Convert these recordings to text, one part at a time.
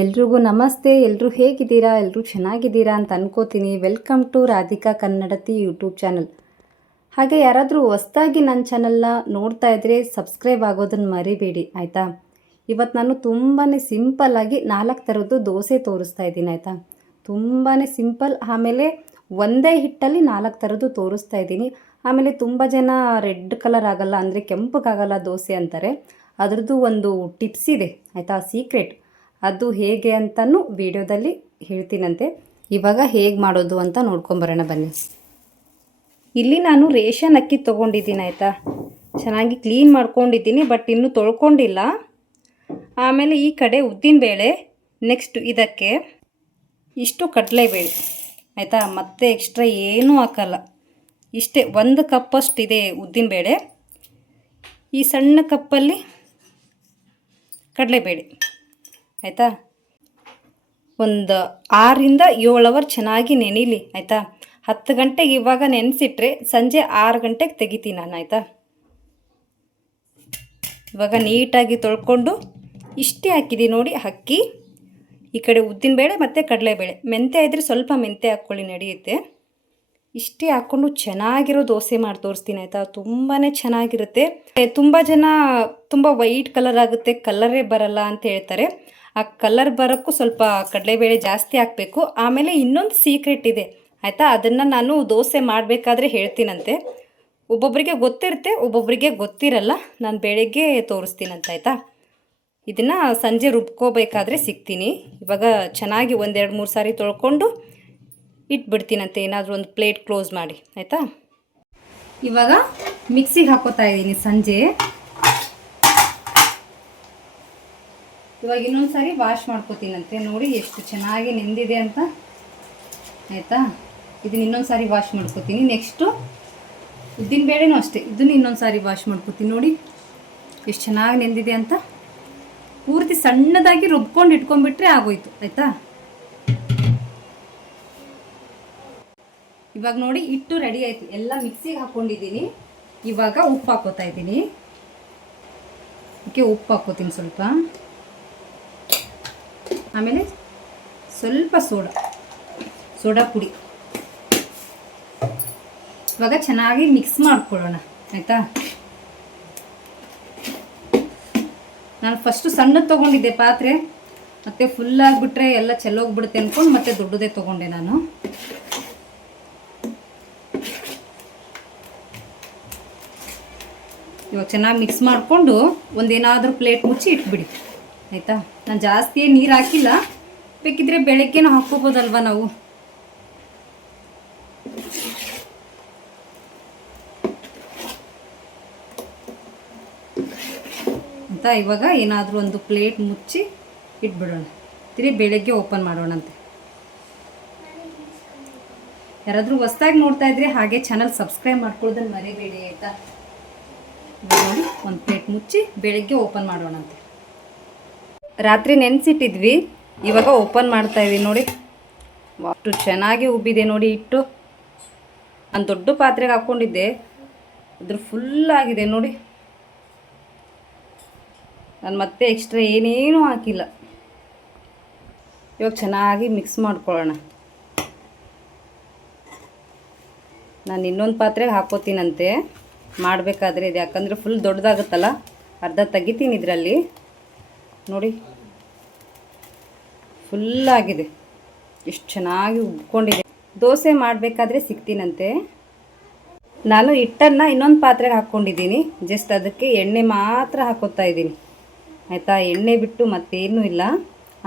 ಎಲ್ರಿಗೂ ನಮಸ್ತೆ. ಎಲ್ಲರೂ ಹೇಗಿದ್ದೀರಾ? ಎಲ್ಲರೂ ಚೆನ್ನಾಗಿದ್ದೀರಾ ಅಂತ ಅನ್ಕೋತೀನಿ. Welcome to Radhika Kannadathi YouTube channel. ಹಾಗೆ ಯಾರಾದರೂ ಹೊಸ್ದಾಗಿ ನನ್ನ ಚಾನಲ್ನ ನೋಡ್ತಾ ಇದ್ದರೆ ಸಬ್ಸ್ಕ್ರೈಬ್ ಆಗೋದನ್ನು ಮರಿಬೇಡಿ, ಆಯಿತಾ? ಇವತ್ತು ನಾನು ತುಂಬಾ ಸಿಂಪಲ್ಲಾಗಿ 4 ಥರದ್ದು ದೋಸೆ ತೋರಿಸ್ತಾ ಇದ್ದೀನಿ, ಆಯಿತಾ? ತುಂಬಾ ಸಿಂಪಲ್. ಆಮೇಲೆ ಒಂದೇ ಹಿಟ್ಟಲ್ಲಿ 4 ಥರದ್ದು ತೋರಿಸ್ತಾ ಇದ್ದೀನಿ. ಆಮೇಲೆ ತುಂಬ ಜನ ರೆಡ್ ಕಲರ್ ಆಗಲ್ಲ, ಅಂದರೆ ಕೆಂಪಗಾಗಲ್ಲ ದೋಸೆ ಅಂತಾರೆ. ಅದರದ್ದು ಒಂದು ಟಿಪ್ಸ್ ಇದೆ, ಆಯಿತಾ? ಸೀಕ್ರೆಟ್. ಅದು ಹೇಗೆ ಅಂತಲೂ ವಿಡಿಯೋದಲ್ಲಿ ಹೇಳ್ತೀನಂತೆ. ಇವಾಗ ಹೇಗೆ ಮಾಡೋದು ಅಂತ ನೋಡ್ಕೊಂಬರೋಣ ಬನ್ನಿ. ಇಲ್ಲಿ ನಾನು ರೇಷನ್ ಅಕ್ಕಿ ತೊಗೊಂಡಿದ್ದೀನಿ, ಆಯಿತಾ? ಚೆನ್ನಾಗಿ ಕ್ಲೀನ್ ಮಾಡ್ಕೊಂಡಿದ್ದೀನಿ, ಬಟ್ ಇನ್ನೂ ತೊಳ್ಕೊಂಡಿಲ್ಲ. ಆಮೇಲೆ ಈ ಕಡೆ ಉದ್ದಿನಬೇಳೆ, ನೆಕ್ಸ್ಟ್ ಇದಕ್ಕೆ ಇಷ್ಟು ಕಡಲೆಬೇಳೆ, ಆಯಿತಾ? ಮತ್ತೆ ಎಕ್ಸ್ಟ್ರಾ ಏನೂ ಹಾಕಲ್ಲ, ಇಷ್ಟೇ. 1 ಕಪ್ಪಷ್ಟಿದೆ ಉದ್ದಿನಬೇಳೆ, ಈ ಸಣ್ಣ ಕಪ್ಪಲ್ಲಿ ಕಡಲೆಬೇಳೆ, ಆಯಿತಾ? ಒಂದು 6ರಿಂದ 7 ಅವರ್ ಚೆನ್ನಾಗಿ ನೆನೀಲಿ, ಆಯಿತಾ? 10 ಗಂಟೆಗೆ ಇವಾಗ ನೆನೆಸಿಟ್ರೆ ಸಂಜೆ 6 ಗಂಟೆಗೆ ತೆಗಿತೀನಿ ನಾನು, ಆಯಿತಾ? ಇವಾಗ ನೀಟಾಗಿ ತೊಳ್ಕೊಂಡು ಇಷ್ಟೇ ಹಾಕಿದ್ದೀನಿ ನೋಡಿ ಅಕ್ಕಿ. ಈ ಕಡೆ ಉದ್ದಿನಬೇಳೆ ಮತ್ತು ಕಡಲೆಬೇಳೆ. ಮೆಂತ್ಯ ಇದ್ದರೆ ಸ್ವಲ್ಪ ಮೆಂತ್ಯ ಹಾಕ್ಕೊಳ್ಳಿ, ನಡೆಯುತ್ತೆ. ಇಷ್ಟೇ ಹಾಕ್ಕೊಂಡು ಚೆನ್ನಾಗಿರೋ ದೋಸೆ ಮಾಡಿ ತೋರಿಸ್ತೀನಿ, ಆಯಿತಾ? ತುಂಬಾ ಚೆನ್ನಾಗಿರುತ್ತೆ. ತುಂಬ ಜನ ತುಂಬ ವೈಟ್ ಕಲರ್ ಆಗುತ್ತೆ, ಕಲರೇ ಬರಲ್ಲ ಅಂತ ಹೇಳ್ತಾರೆ. ಆ ಕಲರ್ ಬರೋಕ್ಕೂ ಸ್ವಲ್ಪ ಕಡಲೆಬೇಳೆ ಜಾಸ್ತಿ ಹಾಕಬೇಕು. ಆಮೇಲೆ ಇನ್ನೊಂದು ಸೀಕ್ರೆಟ್ ಇದೆ, ಆಯಿತಾ? ಅದನ್ನು ನಾನು ದೋಸೆ ಮಾಡಬೇಕಾದ್ರೆ ಹೇಳ್ತೀನಂತೆ. ಒಬ್ಬೊಬ್ಬರಿಗೆ ಗೊತ್ತಿರುತ್ತೆ, ಒಬ್ಬೊಬ್ಬರಿಗೆ ಗೊತ್ತಿರಲ್ಲ. ನಾನು ಬೆಳಗ್ಗೆ ತೋರಿಸ್ತೀನಂತ, ಆಯಿತಾ? ಇದನ್ನು ಸಂಜೆ ರುಬ್ಕೋಬೇಕಾದ್ರೆ ಸಿಗ್ತೀನಿ. ಇವಾಗ ಚೆನ್ನಾಗಿ 1-2-3 ಸಾರಿ ತೊಳ್ಕೊಂಡು ಇಟ್ಬಿಡ್ತೀನಂತೆ, ಏನಾದರೂ ಒಂದು ಪ್ಲೇಟ್ ಕ್ಲೋಸ್ ಮಾಡಿ, ಆಯಿತಾ? ಇವಾಗ ಮಿಕ್ಸಿಗೆ ಹಾಕೋತಾ ಇದ್ದೀನಿ ಸಂಜೆ. ಇವಾಗ ಇನ್ನೊಂದು ಸಾರಿ ವಾಶ್ ಮಾಡ್ಕೋತೀನಂತೆ. ನೋಡಿ ಎಷ್ಟು ಚೆನ್ನಾಗಿ ನೆಂದಿದೆ ಅಂತ, ಆಯಿತಾ? ಇದನ್ನು ಇನ್ನೊಂದು ಸಾರಿ ವಾಶ್ ಮಾಡ್ಕೋತೀನಿ. ನೆಕ್ಸ್ಟು ಉದ್ದಿನಬೇಳೆನೂ ಅಷ್ಟೇ, ಇದನ್ನು ಇನ್ನೊಂದು ಸಾರಿ ವಾಶ್ ಮಾಡ್ಕೋತೀನಿ. ನೋಡಿ ಎಷ್ಟು ಚೆನ್ನಾಗಿ ನೆಂದಿದೆ ಅಂತ. ಪೂರ್ತಿ ಸಣ್ಣದಾಗಿ ರುಬ್ಕೊಂಡು ಇಟ್ಕೊಂಡ್ಬಿಟ್ರೆ ಆಗೋಯ್ತು, ಆಯಿತಾ? ಇವಾಗ ನೋಡಿ ಹಿಟ್ಟು ರೆಡಿ ಆಯಿತು, ಎಲ್ಲ ಮಿಕ್ಸಿಗೆ ಹಾಕ್ಕೊಂಡಿದ್ದೀನಿ. ಇವಾಗ ಉಪ್ಪು ಹಾಕೋತಾ ಇದ್ದೀನಿ. ಅದಕ್ಕೆ ಉಪ್ಪು ಹಾಕ್ಕೋತೀನಿ ಸ್ವಲ್ಪ. ಆಮೇಲೆ ಸ್ವಲ್ಪ ಸೋಡಾ ಪುಡಿ. ಇವಾಗ ಚೆನ್ನಾಗಿ ಮಿಕ್ಸ್ ಮಾಡ್ಕೊಳ್ಳೋಣ, ಆಯಿತಾ? ನಾನು ಫಸ್ಟು ಸಣ್ಣದು ತೊಗೊಂಡಿದ್ದೆ ಪಾತ್ರೆ, ಮತ್ತು ಫುಲ್ಲಾಗಿಬಿಟ್ರೆ ಎಲ್ಲ ಚೆಲ್ಲೋಗ್ಬಿಡುತ್ತೆ ಅಂದ್ಕೊಂಡು ಮತ್ತೆ ದೊಡ್ಡದೇ ತೊಗೊಂಡೆ ನಾನು. ಇವಾಗ ಚೆನ್ನಾಗಿ ಮಿಕ್ಸ್ ಮಾಡಿಕೊಂಡು ಒಂದೇನಾದರೂ ಪ್ಲೇಟ್ ಮುಚ್ಚಿ ಇಟ್ಬಿಡಿ, ಆಯಿತಾ? ನಾನು ಜಾಸ್ತಿ ನೀರು ಹಾಕಿಲ್ಲ, ಬೇಕಿದ್ರೆ ಬೆಳಗ್ಗೆನೂ ಹಾಕ್ಕೋಬೋದಲ್ವ ನಾವು. ಅಂತ ಇವಾಗ ಏನಾದರೂ ಒಂದು ಪ್ಲೇಟ್ ಮುಚ್ಚಿ ಇಟ್ಬಿಡೋಣ. ತಿರುಗಿ ಬೆಳಗ್ಗೆ ಓಪನ್ ಮಾಡೋಣಂತೆ. ಯಾರಾದರೂ ಹೊಸ್ದಾಗಿ ನೋಡ್ತಾ ಇದ್ರೆ ಹಾಗೆ ಚಾನಲ್ ಸಬ್ಸ್ಕ್ರೈಬ್ ಮಾಡ್ಕೊಳ್ಳೋದನ್ನು ಮರಿಬೇಡಿ, ಆಯಿತಾ? ನೋಡಿ ಒಂದು ಪ್ಲೇಟ್ ಮುಚ್ಚಿ ಬೆಳಗ್ಗೆ ಓಪನ್ ಮಾಡೋಣಂತೆ. ರಾತ್ರಿ ನೆನೆಸಿಟ್ಟಿದ್ವಿ, ಇವಾಗ ಓಪನ್ ಮಾಡ್ತಾ ಇದ್ದೀವಿ. ನೋಡಿ ಅಷ್ಟು ಚೆನ್ನಾಗಿ ಉಬ್ಬಿದೆ ನೋಡಿ ಹಿಟ್ಟು. ನಾನು ದೊಡ್ಡ ಪಾತ್ರೆಗೆ ಹಾಕ್ಕೊಂಡಿದ್ದೆ, ಅದ್ರ ಫುಲ್ಲಾಗಿದೆ ನೋಡಿ. ನಾನು ಮತ್ತೆ ಎಕ್ಸ್ಟ್ರಾ ಏನೇನೂ ಹಾಕಿಲ್ಲ. ಇವಾಗ ಚೆನ್ನಾಗಿ ಮಿಕ್ಸ್ ಮಾಡ್ಕೊಳ್ಳೋಣ. ನಾನು ಇನ್ನೊಂದು ಪಾತ್ರೆಗೆ ಹಾಕೋತೀನಂತೆ ಮಾಡಬೇಕಾದ್ರೆ. ಇದು ಯಾಕಂದರೆ ಫುಲ್ ದೊಡ್ಡದಾಗುತ್ತಲ್ಲ, ಅರ್ಧ ತೆಗಿತೀನಿ ಇದರಲ್ಲಿ. ನೋಡಿ ಫುಲ್ಲಾಗಿದೆ, ಎಷ್ಟು ಚೆನ್ನಾಗಿ ಉಬ್ಕೊಂಡಿದೆ. ದೋಸೆ ಮಾಡಬೇಕಾದ್ರೆ ಸಿಗ್ತೀನಂತೆ. ನಾನು ಹಿಟ್ಟನ್ನು ಇನ್ನೊಂದು ಪಾತ್ರೆಗೆ ಹಾಕ್ಕೊಂಡಿದ್ದೀನಿ. ಜಸ್ಟ್ ಅದಕ್ಕೆ ಎಣ್ಣೆ ಮಾತ್ರ ಹಾಕೋತಾ ಇದ್ದೀನಿ, ಆಯಿತಾ? ಎಣ್ಣೆ ಬಿಟ್ಟು ಮತ್ತೇನೂ ಇಲ್ಲ.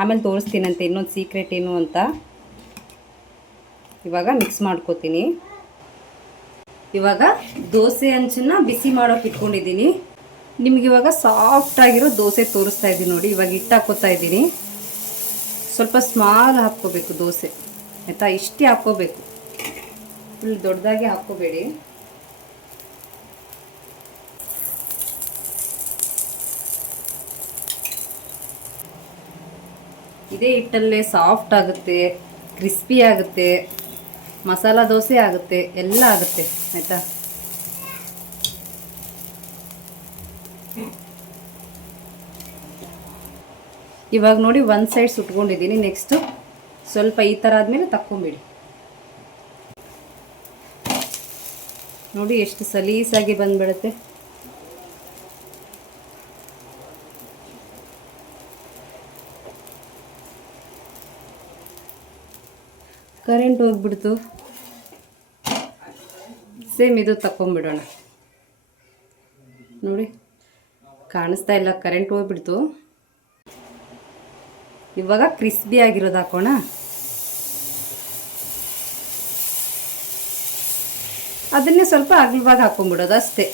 ಆಮೇಲೆ ತೋರಿಸ್ತೀನಂತೆ ಇನ್ನೊಂದು ಸೀಕ್ರೆಟ್ ಏನು ಅಂತ. ಇವಾಗ ಮಿಕ್ಸ್ ಮಾಡ್ಕೋತೀನಿ. ಇವಾಗ ದೋಸೆ ಹಂಚನ್ನು ಬಿಸಿ ಮಾಡೋಕೆ ಇಟ್ಕೊಂಡಿದ್ದೀನಿ. ನಿಮ್ಗೆ ಇವಾಗ ಸಾಫ್ಟಾಗಿರೋ ದೋಸೆ ತೋರಿಸ್ತಾ ಇದ್ದೀನಿ ನೋಡಿ. ಇವಾಗ ಹಿಟ್ಟು ಹಾಕ್ಕೋತಾ ಇದ್ದೀನಿ. ಸ್ವಲ್ಪ ಸ್ಮಾಲ್ ಹಾಕ್ಕೋಬೇಕು ದೋಸೆ, ಆಯಿತಾ? ಇಷ್ಟೇ ಹಾಕ್ಕೋಬೇಕು, ಫುಲ್ ದೊಡ್ಡದಾಗಿ ಹಾಕ್ಕೋಬೇಡಿ. ಇದೇ ಹಿಟ್ಟಲ್ಲೇ ಸಾಫ್ಟ್ ಆಗುತ್ತೆ, ಕ್ರಿಸ್ಪಿ ಆಗುತ್ತೆ, ಮಸಾಲ ದೋಸೆ ಆಗುತ್ತೆ, ಎಲ್ಲ ಆಗುತ್ತೆ, ಆಯಿತಾ? ಇವಾಗ ನೋಡಿ ಒಂದು ಸೈಡ್ ಸುಟ್ಕೊಂಡಿದ್ದೀನಿ. ನೆಕ್ಸ್ಟು ಸ್ವಲ್ಪ ಈ ಥರ ಆದಮೇಲೆ ತಕ್ಕೊಂಬಿಡಿ. ನೋಡಿ ಎಷ್ಟು ಸಲೀಸಾಗಿ ಬಂದ್ಬಿಡುತ್ತೆ. ಕರೆಂಟ್ ಹೋಗ್ಬಿಡ್ತು. ಸೇಮ್ ಇದು ತಕ್ಕೊಂಬಿಡೋಣ. ನೋಡಿ ಕಾಣಿಸ್ತಾ ಇಲ್ಲ, ಕರೆಂಟ್ ಹೋಗ್ಬಿಡ್ತು. ಇವಾಗ ಕ್ರಿಸ್ಪಿ ಆಗಿರೋದು ಹಾಕೋಣ. ಅದನ್ನೇ ಸ್ವಲ್ಪ ಅಗಲವಾಗಿ ಹಾಕೊಂಡ್ಬಿಡೋದು ಅಷ್ಟೇ.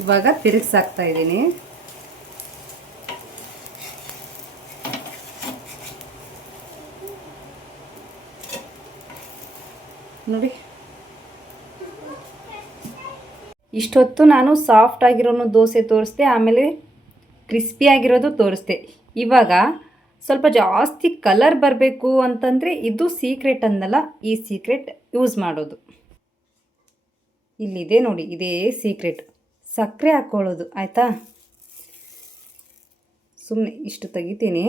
ಇವಾಗ ತಿರುಗಿಸಾಕ್ತಾ ಇದ್ದೀನಿ. ನೋಡಿ ಇಷ್ಟೊತ್ತು ನಾನು ಸಾಫ್ಟ್ ಆಗಿರೋನು ದೋಸೆ ತೋರಿಸ್ದೆ, ಆಮೇಲೆ ಕ್ರಿಸ್ಪಿ ಆಗಿರೋದು ತೋರಿಸ್ದೆ. ಇವಾಗ ಸ್ವಲ್ಪ ಜಾಸ್ತಿ ಕಲರ್ ಬರಬೇಕು ಅಂತಂದರೆ ಇದು ಸೀಕ್ರೆಟ್ ಅನ್ನಲ್ಲ, ಈ ಸೀಕ್ರೆಟ್ ಯೂಸ್ ಮಾಡೋದು ಇಲ್ಲಿದೆ ನೋಡಿ, ಇದೇ ಸೀಕ್ರೆಟ್. ಸಕ್ಕರೆ ಹಾಕ್ಕೊಳ್ಳೋದು ಆಯಿತಾ. ಸುಮ್ಮನೆ ಇಷ್ಟು ತೆಗಿತೀನಿ.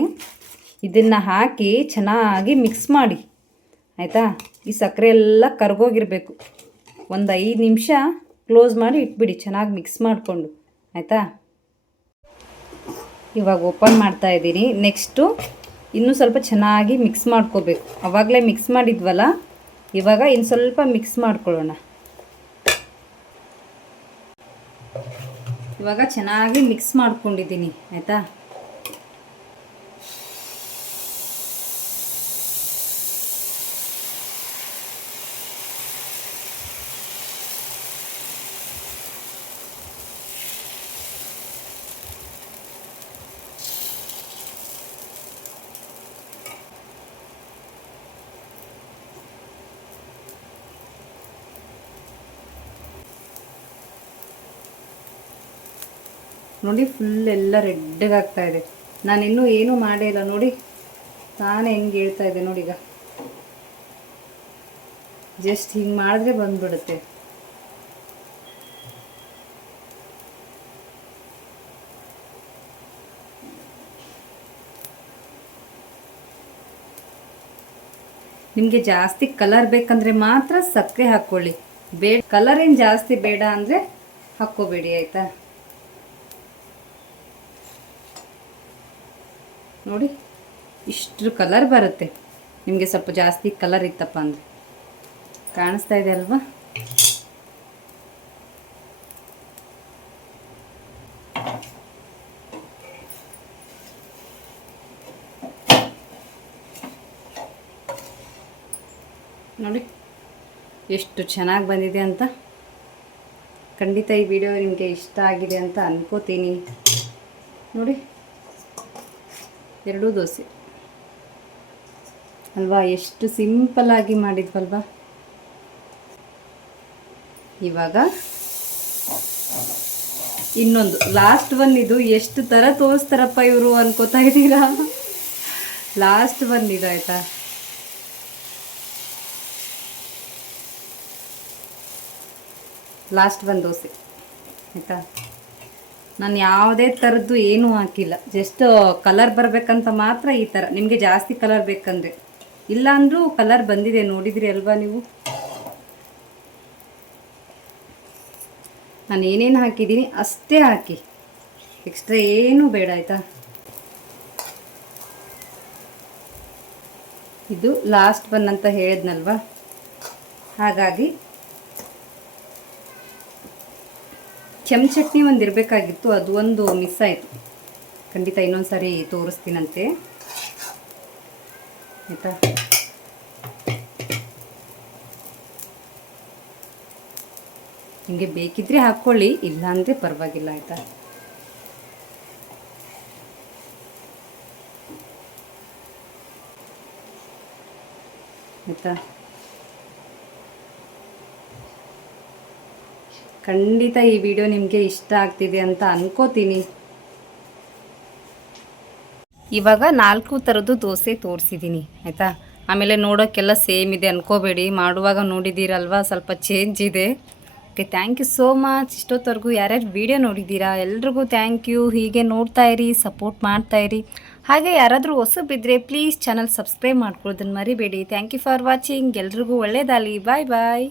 ಇದನ್ನು ಹಾಕಿ ಚೆನ್ನಾಗಿ ಮಿಕ್ಸ್ ಮಾಡಿ ಆಯಿತಾ. ಈ ಸಕ್ಕರೆ ಎಲ್ಲ ಕರ್ಗೋಗಿರಬೇಕು. ಒಂದು 5 ನಿಮಿಷ ಕ್ಲೋಸ್ ಮಾಡಿ ಇಟ್ಬಿಡಿ, ಚೆನ್ನಾಗಿ ಮಿಕ್ಸ್ ಮಾಡಿಕೊಂಡು ಆಯಿತಾ. ಇವಾಗ ಓಪನ್ ಮಾಡ್ತಾ ಇದ್ದೀನಿ. ನೆಕ್ಸ್ಟು ಇನ್ನೂ ಸ್ವಲ್ಪ ಚೆನ್ನಾಗಿ ಮಿಕ್ಸ್ ಮಾಡ್ಕೋಬೇಕು. ಆವಾಗಲೇ ಮಿಕ್ಸ್ ಮಾಡಿದ್ವಲ್ಲ, ಇವಾಗ ಇನ್ನು ಸ್ವಲ್ಪ ಮಿಕ್ಸ್ ಮಾಡ್ಕೊಳ್ಳೋಣ. ಇವಾಗ ಚೆನ್ನಾಗಿ ಮಿಕ್ಸ್ ಮಾಡ್ಕೊಂಡಿದ್ದೀನಿ ಆಯಿತಾ. ನೋಡಿ ಫುಲ್ ಎಲ್ಲ ರೆಡ್ಗೆ ಆಗ್ತಾ ಇದೆ. ನಾನಿನ್ನೂ ಏನೂ ಮಾಡೇ ಇಲ್ಲ ನೋಡಿ, ತಾನೇ ಹೆಂಗೆ ಹೇಳ್ತಾ ಇದೆ ನೋಡಿ. ಈಗ ಜಸ್ಟ್ ಹಿಂಗೆ ಮಾಡಿದ್ರೆ ಬಂದ್ಬಿಡುತ್ತೆ. ನಿಮಗೆ ಜಾಸ್ತಿ ಕಲರ್ ಬೇಕಂದರೆ ಮಾತ್ರ ಸಕ್ಕರೆ ಹಾಕ್ಕೊಳ್ಳಿ. ಕಲರ್ ಏನು ಜಾಸ್ತಿ ಬೇಡ ಅಂದರೆ ಹಾಕ್ಕೋಬೇಡಿ ಆಯಿತಾ. ನೋಡಿ ಇಷ್ಟು ಕಲರ್ ಬರುತ್ತೆ. ನಿಮಗೆ ಸ್ವಲ್ಪ ಜಾಸ್ತಿ ಕಲರ್ ಇತ್ತಪ್ಪ ಅಂದರೆ. ಕಾಣಿಸ್ತಾ ಇದೆ ಅಲ್ವಾ. ನೋಡಿ ಎಷ್ಟು ಚೆನ್ನಾಗಿ ಬಂದಿದೆ ಅಂತ. ಖಂಡಿತ ಈ ವಿಡಿಯೋ ನಿಮಗೆ ಇಷ್ಟ ಆಗಿದೆ ಅಂತ ಅನ್ಕೋತೀನಿ. ನೋಡಿ 2 ದೋಸೆ ಅಲ್ವಾ, ಎಷ್ಟು ಸಿಂಪಲ್ಲಾಗಿ ಮಾಡಿದ್ವಲ್ವಾ. ಇವಾಗ ಇನ್ನೊಂದು ಲಾಸ್ಟ್ ಒನ್. ಇದು ಎಷ್ಟು ಥರ ತೋರಿಸ್ತಾರಪ್ಪ ಇವರು ಅನ್ಕೋತಾ ಇದ್ದೀರಾ. ಲಾಸ್ಟ್ ಒನ್ ಇದು ಆಯಿತಾ. ಲಾಸ್ಟ್ ಒನ್ ದೋಸೆ ಆಯಿತಾ. ನಾನು ಯಾವುದೇ ಥರದ್ದು ಏನೂ ಹಾಕಿಲ್ಲ, ಜಸ್ಟ್ ಕಲರ್ ಬರಬೇಕಂತ ಮಾತ್ರ ಈ ಥರ. ನಿಮಗೆ ಜಾಸ್ತಿ ಕಲರ್ ಬೇಕಂದರೆ, ಇಲ್ಲಾಂದ್ರೂ ಕಲರ್ ಬಂದಿದೆ ನೋಡಿದ್ರಿ ಅಲ್ವಾ ನೀವು. ನಾನು ಏನೇನು ಹಾಕಿದ್ದೀನಿ ಅಷ್ಟೇ ಹಾಕಿ, ಎಕ್ಸ್ಟ್ರಾ ಏನೂ ಬೇಡ ಆಯಿತಾ. ಇದು ಲಾಸ್ಟ್ ಒನ್ ಅಂತ ಹೇಳಿದ್ನಲ್ವ, ಹಾಗಾಗಿ ಕೆಂಪು ಚಟ್ನಿ ಒಂದು ಇರಬೇಕಾಗಿತ್ತು, ಅದು ಒಂದು ಮಿಸ್ ಆಯಿತು. ಖಂಡಿತ ಇನ್ನೊಂದು ಸಾರಿ ತೋರಿಸ್ತೀನಂತೆ ಆಯಿತಾ. ನಿಮಗೆ ಬೇಕಿದ್ರೆ ಹಾಕ್ಕೊಳ್ಳಿ, ಇಲ್ಲ ಅಂದರೆ ಪರವಾಗಿಲ್ಲ ಆಯಿತಾ. ಆಯಿತಾ. ಖಂಡಿತ ಈ ವಿಡಿಯೋ ನಿಮಗೆ ಇಷ್ಟ ಆಗ್ತಿದೆ ಅಂತ ಅನ್ಕೋತೀನಿ. ಇವಾಗ 4 ಥರದ್ದು ದೋಸೆ ತೋರಿಸಿದ್ದೀನಿ ಆಯಿತಾ. ಆಮೇಲೆ ನೋಡೋಕ್ಕೆಲ್ಲ ಸೇಮ್ ಇದೆ ಅಂದ್ಕೋಬೇಡಿ, ಮಾಡುವಾಗ ನೋಡಿದ್ದೀರಲ್ವ ಸ್ವಲ್ಪ ಚೇಂಜ್ ಇದೆ. Okay, thank you so much. ಇಷ್ಟೊತ್ತವರೆಗೂ ಯಾರ್ಯಾರು ವೀಡಿಯೋ ನೋಡಿದ್ದೀರಾ ಎಲ್ರಿಗೂ ಥ್ಯಾಂಕ್ ಯು. ಹೀಗೆ ನೋಡ್ತಾ ಇರಿ, ಸಪೋರ್ಟ್ ಮಾಡ್ತಾಯಿರಿ. ಹಾಗೆ ಯಾರಾದರೂ ಹೊಸಬಿದ್ದರೆ ಪ್ಲೀಸ್ ಚಾನಲ್ ಸಬ್ಸ್ಕ್ರೈಬ್ ಮಾಡ್ಕೊಳ್ಳೋದನ್ನು ಮರಿಬೇಡಿ. Thank you for watching. ಎಲ್ರಿಗೂ ಒಳ್ಳೆಯದಾಗಲಿ. ಬಾಯ್ ಬಾಯ್.